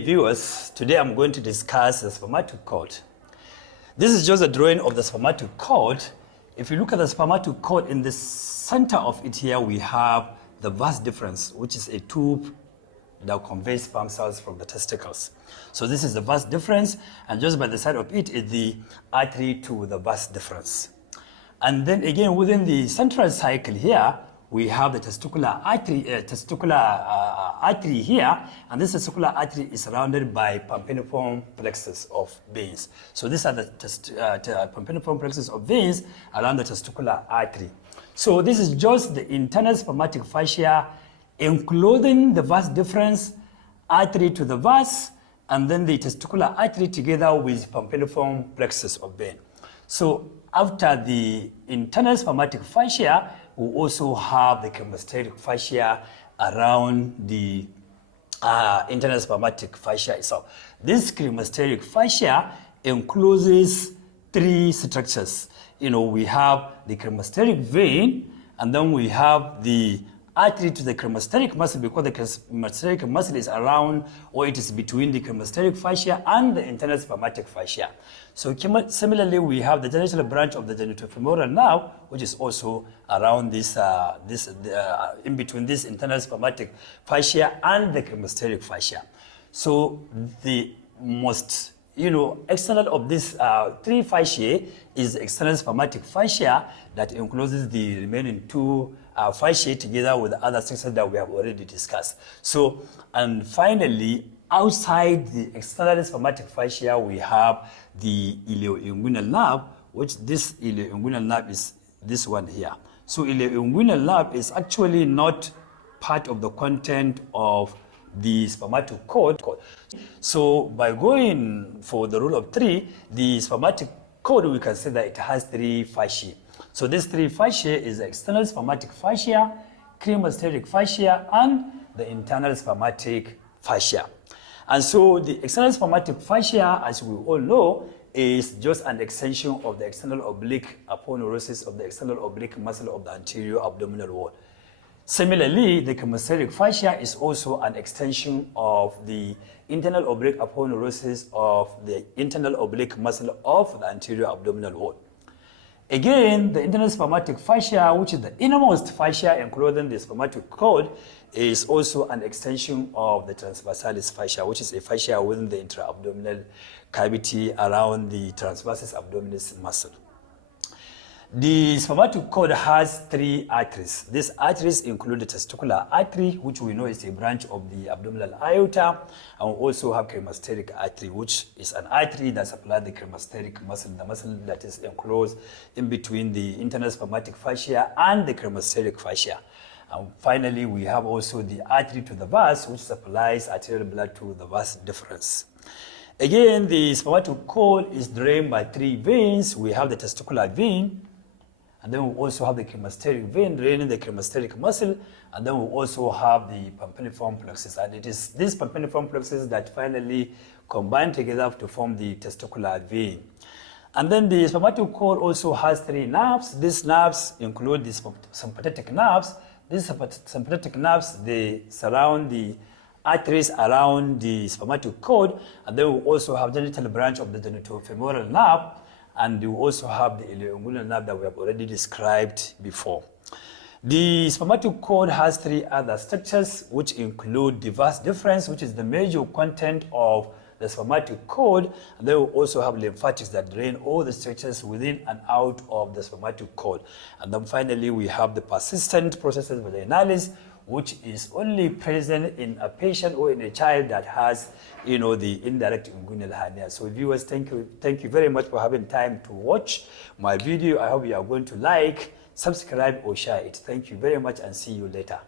viewers, today I'm going to discuss the spermatic cord. This is just a drawing of the spermatic cord. If you look at the spermatic cord, in the center of it here we have the vas deferens, which is a tube that conveys sperm cells from the testicles. So this is the vas deferens, and just by the side of it is the artery to the vas deferens. And then again within the central cycle here, we have the testicular artery here, and this testicular artery is surrounded by pampiniform plexus of veins. So these are the pampiniform plexus of veins around the testicular artery. So this is just the internal spermatic fascia including the vas deferens, artery to the vas, and then the testicular artery together with pampiniform plexus of vein. So after the internal spermatic fascia, we also have the cremasteric fascia around the internal spermatic fascia itself. This cremasteric fascia encloses three structures. We have the cremasteric vein, and then we have the artery to the cremasteric muscle, because the cremasteric muscle is around, or it is between the cremasteric fascia and the internal spermatic fascia. So similarly, we have the genital branch of the genitofemoral nerve, which is also around this, in between this internal spermatic fascia and the cremasteric fascia. So the most external of these three fasciae is the external spermatic fascia that encloses the remaining two fasciae together with the other structures that we have already discussed. So, and finally, outside the external spermatic fascia, we have the ilioinguinal nerve, which this ilioinguinal nerve is this one here. So ilioinguinal nerve is actually not part of the content of the spermatic cord. So by going for the rule of three, the spermatic cord, we can say that it has three fasciae. So these three fasciae is the external spermatic fascia, cremasteric fascia, and the internal spermatic fascia. And so the external spermatic fascia, as we all know, is just an extension of the external oblique aponeurosis of the external oblique muscle of the anterior abdominal wall. Similarly, the cremasteric fascia is also an extension of the internal oblique aponeurosis of the internal oblique muscle of the anterior abdominal wall. Again, the internal spermatic fascia, which is the innermost fascia including the spermatic cord, is also an extension of the transversalis fascia, which is a fascia within the intra-abdominal cavity around the transversus abdominis muscle. The spermatic cord has three arteries. These arteries include the testicular artery, which we know is a branch of the abdominal aorta, and we also have cremasteric artery, which is an artery that supplies the cremasteric muscle, the muscle that is enclosed in between the internal spermatic fascia and the cremasteric fascia. And finally, we have also the artery to the vas, which supplies arterial blood to the vas deferens. Again, the spermatic cord is drained by three veins. We have the testicular vein, and then we also have the cremasteric vein draining the cremasteric muscle, and then we also have the pampiniform plexus. And it is this pampiniform plexus that finally combine together to form the testicular vein. And then the spermatic cord also has three nerves. These nerves include the sympathetic nerves. These sympathetic nerves, they surround the arteries around the spermatic cord, and then we also have genital branch of the genitofemoral nerve, and you also have the ilioinguinal nerve that we have already described before. The spermatic cord has three other structures, which include the vas deferens, which is the major content of the spermatic cord, and then we also have lymphatics that drain all the structures within and out of the spermatic cord. And then finally, we have the persistent processus vaginalis, which is only present in a patient or in a child that has, the indirect inguinal hernia. So viewers, thank you very much for having time to watch my video. I hope you are going to like, subscribe, or share it. Thank you very much, and see you later.